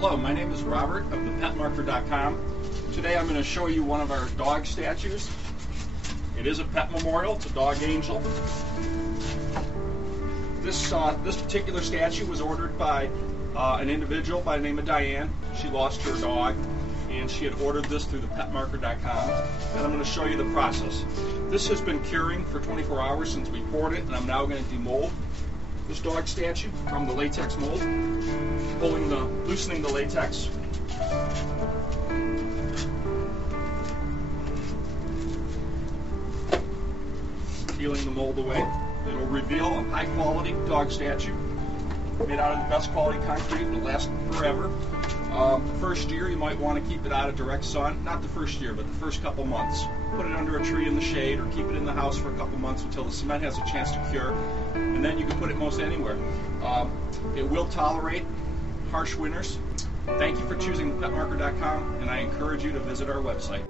Hello, my name is Robert of Thepetmarker.com. Today I'm going to show you one of our dog statues. It is a pet memorial. It's a dog angel. This particular statue was ordered by an individual by the name of Diane. She lost her dog and she had ordered this through Thepetmarker.com, and I'm going to show you the process. This has been curing for 24 hours since we poured it, and I'm now going to demold this dog statue from the latex mold, loosening the latex. Peeling the mold away. It'll reveal a high quality dog statue made out of the best quality concrete. It'll last forever. The first year you might want to keep it out of direct sun. Not the first year, but the first couple months. Put it under a tree in the shade or keep it in the house for a couple months until the cement has a chance to cure, and then you can put it most anywhere. It will tolerate harsh winters. Thank you for choosing Thepetmarker.com, and I encourage you to visit our website.